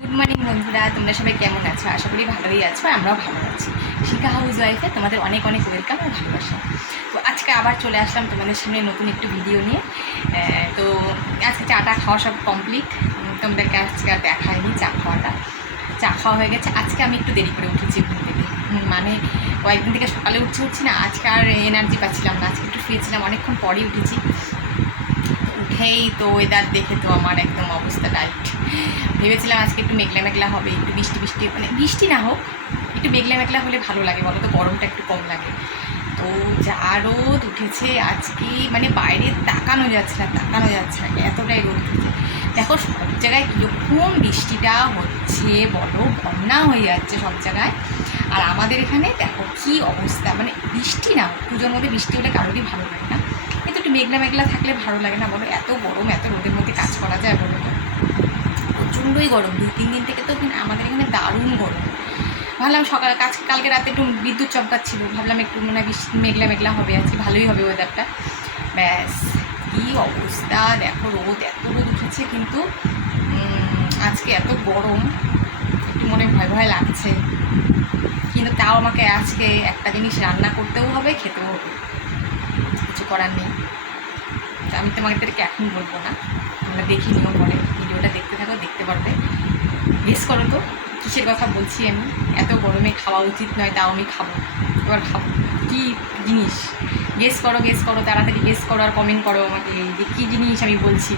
Good morning বন্ধুরা। তোমরা সবাই কেমন আছো? আশা করি ভালোই আছো, আমরাও ভালো আছি। শিখা হাউস ওয়াইফে তোমাদের অনেক অনেক ওয়েলকাম আর ভালোবাসা। তো আজকে আবার চলে আসলাম তোমাদের সামনে নতুন একটু ভিডিও নিয়ে। তো আজকে চাটা খাওয়া সব কমপ্লিট তোমাদেরকে আজকে আর দেখায়নি চা খাওয়াটা। চা খাওয়া হয়ে গেছে। আজকে আমি একটু দেরি করে উঠেছি ঘুম থেকে। মানে কয়েকদিন থেকে সকালে উঠছে, উঠছি না। আজকে আর এনার্জি পাচ্ছিলাম না। আজকে একটু শুয়েছিলাম অনেকক্ষণ পরেই উঠেছি। উঠেই তো ওয়েদার দেখে তো আমার একদম অবস্থা টাইট ভেবেছিলাম আজকে একটু মেঘলা মেঘলা হবে, একটু বৃষ্টি বৃষ্টি মানে বৃষ্টি না হোক, একটু মেঘলা মেঘলা হলে ভালো লাগে বলো তো গরমটা একটু কম লাগে। তো যা রোদ উঠেছে আজকে মানে বাইরে তাকানো যাচ্ছে না, তাকানো যাচ্ছে না, এতটাই রোদ উঠেছে। দেখো সব জায়গায় কীরকম বৃষ্টিটা হচ্ছে, বলো, বন্যা হয়ে যাচ্ছে সব জায়গায়। আর আমাদের এখানে দেখো কী অবস্থা মানে বৃষ্টি না পুজোর মধ্যে বৃষ্টি হলে কারোরই ভালো লাগে না। একটু মেঘলা মেঘলা থাকলে ভালো লাগে না বলো? এত গরম, এত রোদের মধ্যে কাজ করা যায় বলো প্রচণ্ডই গরম, দুই, তিন দিন থেকে তো আমাদের এখানে দারুণ গরম। ভাবলাম সকাল, কাজ, কালকে রাতে একটু বিদ্যুৎ চমকাচ্ছিল, ভাবলাম একটু মনে হয় মেঘলা মেঘলা হবে, আজকে ভালোই হবে ওয়েদারটা ব্যাস, কী অবস্থা? দেখো রোদ, এত রোদ উঠেছে কিন্তু আজকে এত গরম, একটু মনে ভয় ভয় লাগছে। কিন্তু তাও আমাকে আজকে একটা জিনিস রান্না করতেও হবে, খেতেও হবে। করার নেই। তো আমি তোমাদেরকে এখন বলব না। তোমরা দেখি নিও পরে। ভিডিওটা দেখতে থাকো, দেখতে পারবে। গেস করো তো, কিসের কথা বলছি আমি? এত গরমে খাওয়া উচিত নয়, তাও আমি খাব। এবার খাব, কী জিনিস? গেস করো গেস করো, তাড়াতাড়ি গেস করো আর কমেন্ট করো আমাকে যে কী জিনিস আমি বলছি।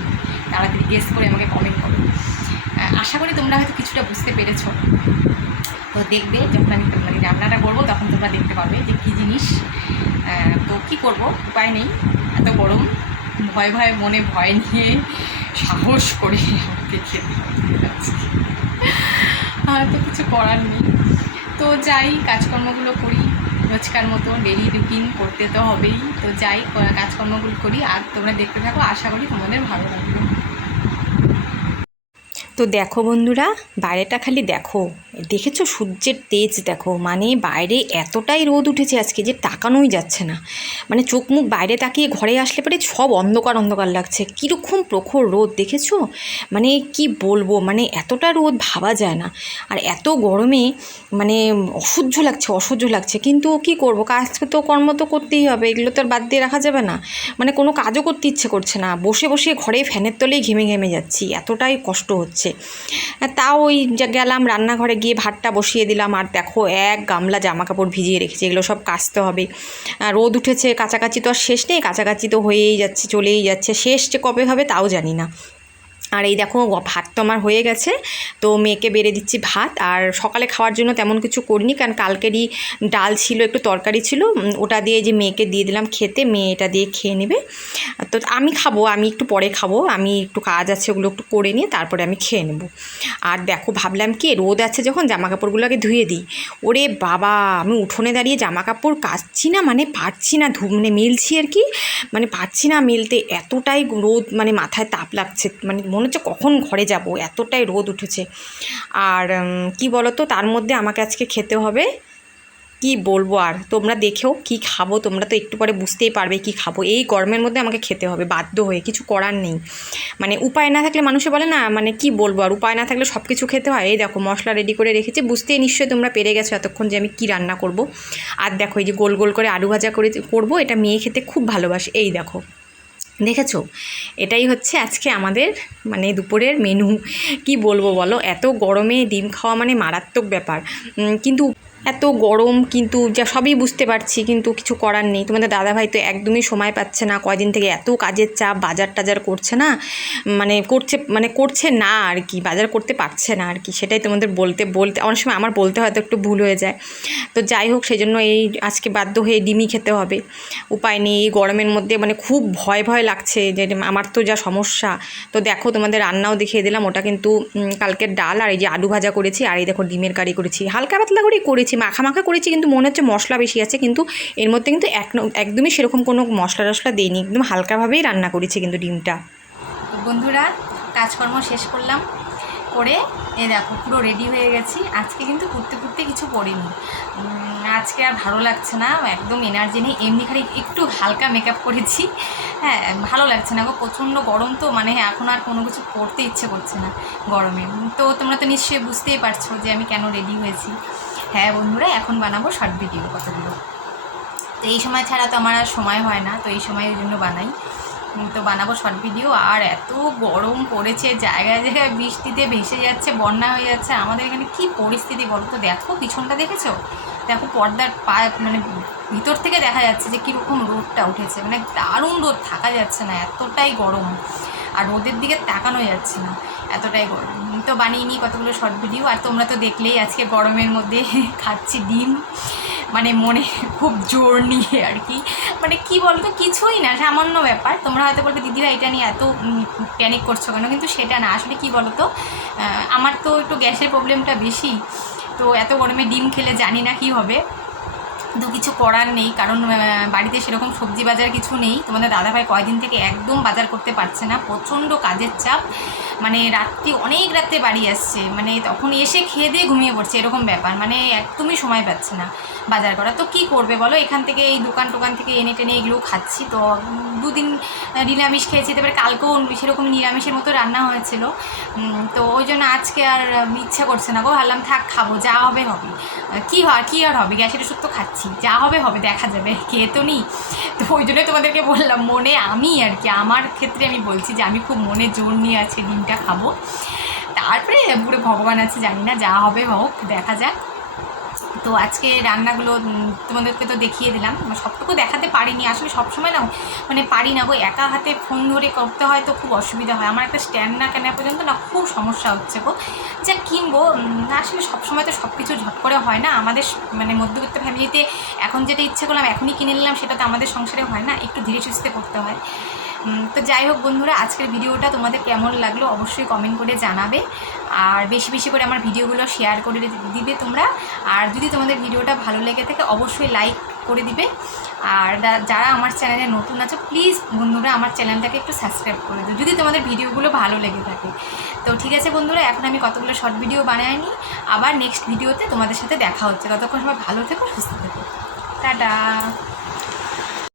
তাড়াতাড়ি গেস করে আমাকে কমেন্ট করো। আশা করি তোমরা হয়তো কিছুটা বুঝতে পেরেছ। তো দেখবে যখন আমি মানে রান্নাটা করব, তখন তোমরা দেখতে পাবে যে কী জিনিস কী করব? উপায় নেই। এত গরম। ভয় ভয় মনে ভয় নিয়ে সাহস করে আমাকে খেতে তো কিছু করার নেই। তো যাই, কাজকর্মগুলো করি। রোজকার মতো ডেলি রুটিন করতে তো হবেই। তো যাই কাজকর্মগুলো করি। আর তোমরা দেখতে থাকো। আশা করি তোমাদের ভালো লাগবে। তো দেখো বন্ধুরা, বাইরেটা খালি দেখো। দেখেছ? সূর্যের তেজ দেখো। মানে বাইরে এতটাই রোদ উঠেছে আজকে যে তাকানোই যাচ্ছে না। মানে চোখ মুখ বাইরে তাকিয়ে ঘরে আসলে পরে সব অন্ধকার অন্ধকার লাগছে। কীরকম প্রখর রোদ, দেখেছ? মানে কি বলব? মানে এতটা রোদ ভাবা যায় না। আর এত গরমে মানে অসহ্য লাগছে অসহ্য লাগছে। কিন্তু কি করব? কাজ তো কর্ম তো করতেই হবে। এগুলো তো আর বাদ দিয়ে রাখা যাবে না। মানে কোনো কাজও করতে ইচ্ছে করছে না। বসে বসে ঘরে ফ্যানের তলেই ঘেমে ঘেমে যাচ্ছি। এতটাই কষ্ট হচ্ছে। আর তাও ওই গেলাম রান্নাঘরে গিয়ে ভাতটা বসিয়ে দিলাম। আর দেখো এক গামলা জামা কাপড় ভিজিয়ে রেখেছে, এগুলো সব কাচতে হবে। রোদ উঠেছে, কাছাকাছি তো আর শেষ নেই, কাছাকাছি তো হয়েই যাচ্ছে, চলেই যাচ্ছে। শেষ যে কবে হবে তাও জানি না। আর এই দেখো ভাত তো আমার হয়ে গেছে। তো মেয়েকে বেড়ে দিচ্ছি ভাত। আর সকালে খাওয়ার জন্য তেমন কিছু করিনি, কারণ কালকেরই ডাল ছিল, একটু তরকারি ছিল। ওটা দিয়ে যে মেয়েকে দিয়ে দিলাম খেতে, মেয়ে এটা দিয়ে খেয়ে নেবে। তো আমি খাব, আমি একটু পরে খাব। আমি একটু কাজ আছে, ওগুলো একটু করে নিয়ে তারপরে আমি খেয়ে নেব। আর দেখো, ভাবলাম কি, রোদ আছে যখন জামা কাপড়গুলো আগে ধুয়ে দিই। ওরে বাবা, আমি উঠোনে দাঁড়িয়ে জামা কাপড় কাচছি না? মানে পারছি না, ধু মানে মেলছি আর কি। মানে পারছি না মেলতে। এতটাই রোদ মানে মাথায় তাপ লাগছে। মানে মনে হচ্ছে কখন ঘরে যাব, এতটাই রোদ উঠেছে। আর কি বলো তো তার মধ্যে আমাকে আজকে খেতে হবে। কি বলব আর, তোমরা দেখেও কি খাব, তোমরা তো একটু পরে বুঝতেই পারবে কি খাব। এই গরমের মধ্যে আমাকে খেতে হবে, বাধ্য হয়ে, কিছু করার নেই। মানে উপায় না থাকলে মানুষে বলে না মানে কি বলব আর, উপায় না থাকলে সব কিছু খেতে হয়। এই দেখো, মশলা রেডি করে রেখেছি, বুঝতেই নিশ্চয়ই তোমরা পেরে গেছো এতক্ষণ যে আমি কি রান্না করব। আর দেখো, এই যে গোল গোল করে আলু ভাজা করে করব, এটা মেয়ে খেতে খুব ভালোবাসে। এই দেখো। দেখেছ? এটাই হচ্ছে আজকে আমাদের মানে দুপুরের মেনু কি বলব বলো? এত গরমে ডিম খাওয়া মানে মারাত্মক ব্যাপার। কিন্তু এত গরম কিন্তু যা সবই বুঝতে পারছি কিন্তু কিছু করার নেই। তোমাদের দাদাভাই তো একদমই সময় পাচ্ছে না, কয়দিন থেকে এত কাজের চাপ, বাজার টাজার করছে না? মানে করছে মানে করছে না আর কি, বাজার করতে পারছে না আর কি, সেটাই তোমাদের বলতে বলতে, অনেক সময় আমার বলতে হয়তো একটু ভুল হয়ে যায়। তো যাই হোক, সেই জন্য এই আজকে বাধ্য হয়ে ডিমই খেতে হবে। উপায় নেই, এই গরমের মধ্যে মানে খুব ভয় ভয় লাগছে যে আমার তো যা সমস্যা। তো দেখো তোমাদের রান্নাও দেখিয়ে দিলাম, ওটা কিন্তু কালকের ডাল আর এই যে আলু ভাজা করেছি, আর এই দেখো ডিমের কারি করেছি, হালকা পাতলা করেই করেছি মাখা মাখা করেছি, কিন্তু মনে হচ্ছে মশলা বেশি আছে, কিন্তু এর মধ্যে কিন্তু এক একদমই সেরকম কোনো মশলা টশলা দিইনি, একদম হালকাভাবেই রান্না করেছি কিন্তু ডিমটা। বন্ধুরা, কাজকর্ম শেষ করলাম করে, এ দেখো পুরো রেডি হয়ে গেছি। আজকে কিন্তু ঘুরতে ঘুরতে কিছু পরিনি আজকে আর ভালো লাগছে না, একদম এনার্জি নেই এমনি খালি একটু হালকা মেকআপ করেছি। হ্যাঁ ভালো লাগছে না গো, প্রচণ্ড গরম তো মানে এখন আর কোনো কিছু পরতে ইচ্ছে করছে না গরমে। তো তোমরা তো নিশ্চয়ই বুঝতেই পারছ যে আমি কেন রেডি হয়েছি। হ্যাঁ বন্ধুরা, এখন বানাবো শর্ট ভিডিও কতগুলো। তো এই সময় ছাড়া তো আমার আর সময় হয় না, তো এই সময়ের জন্য বানাই। তো বানাবো শর্ট ভিডিও আর এত গরম পড়েছে জায়গায় জায়গায় বৃষ্টিতে ভেসে যাচ্ছে, বন্যা হয়ে যাচ্ছে, আমাদের এখানে কি পরিস্থিতি বলো তো? দেখো পিছনটা দেখেছ? দেখো পর্দার পা মানে ভিতর থেকে দেখা যাচ্ছে যে কীরকম রোদটা উঠেছে মানে দারুণ রোদ, থাকা যাচ্ছে না, এতটাই গরম। আর রোদের দিকে তাকানো যাচ্ছে না। এতটাই গরম। তো বানিয়ে নিই কতগুলো শর্ট ভিডিও আর তোমরা তো দেখলেই আজকে গরমের মধ্যে খাচ্ছি ডিম। মানে মনে খুব জোর নিয়ে আর কি। মানে কি বলতো, কিছুই না, সামান্য ব্যাপার। তোমরা হয়তো বলবে, দিদিরা এটা নিয়ে এত প্যানিক করছ কেন? কিন্তু সেটা না। আসলে কি বলতো আমার তো একটু গ্যাসের প্রবলেমটা বেশি। তো এত গরমে ডিম খেলে জানি না কি হবে। কিন্তু কিছু করার নেই, কারণ বাড়িতে সেরকম সবজি বাজার কিছু নেই। তোমাদের দাদাভাই কয়দিন থেকে একদম বাজার করতে পারছে না। প্রচণ্ড কাজের চাপ। মানে রাত্রি, অনেক রাত্রে বাড়ি আসছে। মানে তখন এসে খেয়ে দিয়ে ঘুমিয়ে পড়ছে, এরকম ব্যাপার। মানে একদমই সময় পাচ্ছে না বাজার করা তো কি করবে বলো? এখান থেকে এই দোকান টোকান থেকে এনে টেনে এগুলো খাচ্ছি। তো দুদিন নিরামিষ খেয়েছি। তারপরে কালকেও সেরকম নিরামিষের মতো রান্না হয়েছিল। তো ওই জন্য আজকে আর ইচ্ছা করছে না গো। ভাবলাম থাক, খাব। যা হবে হবে। কী হয়, কী আর হবে? গ্যাসের ওষুধ তো খাচ্ছি। যা হবে হবে, দেখা যাবে। কে তো নেই। তো ওই জন্য তোমাদেরকে বললাম, মনে আমি আর কি, আমার ক্ষেত্রে আমি বলছি যে আমি খুব মনে জোর নিয়ে আছি ডিমটা খাব। তারপরে পুরো ভগবান আছে, জানি না, যা হবে হোক, দেখা যাক। তো আজকে রান্নাগুলো তোমাদেরকে তো দেখিয়ে দিলাম। সবটুকু দেখাতে পারিনি। আসলে সবসময় না মানে পারি না গো। একা হাতে ফোন ধরে করতে হয় তো খুব অসুবিধা হয়। আমার একটা স্ট্যান্ড না কেনা পর্যন্ত না খুব সমস্যা হচ্ছে গো। যা কিনবো আসলে সবসময় তো সব কিছু ঝট করে হয় না। আমাদের মানে মধ্যবিত্ত ফ্যামিলিতে এখন যেটা ইচ্ছে করলাম, এখনই কিনে নিলাম, সেটা তো আমাদের সংসারে হয় না। একটু ধীরে সুস্থে করতে হয়। তো যাই হোক বন্ধুরা, আজকের ভিডিওটা তোমাদের কেমন লাগল অবশ্যই কমেন্ট করে জানাবে। আর বেশি বেশি করে আমার ভিডিওগুলো শেয়ার করে দিবে তোমরা। আর যদি তোমাদের ভিডিওটা ভালো লেগে থাকে, অবশ্যই লাইক করে দিবে। আর যারা আমার চ্যানেলে নতুন আছে প্লিজ বন্ধুরা আমার চ্যানেলটাকে একটু সাবস্ক্রাইব করে দিও। যদি তোমাদের ভিডিওগুলো ভালো লেগে থাকে। তো ঠিক আছে বন্ধুরা, এখন আমি কতগুলো শর্ট ভিডিও বানাই নি আবার নেক্সট ভিডিওতে তোমাদের সাথে দেখা হচ্ছে। ততক্ষণ সময় ভালো থেকো, সুস্থ থেকো। টাটা।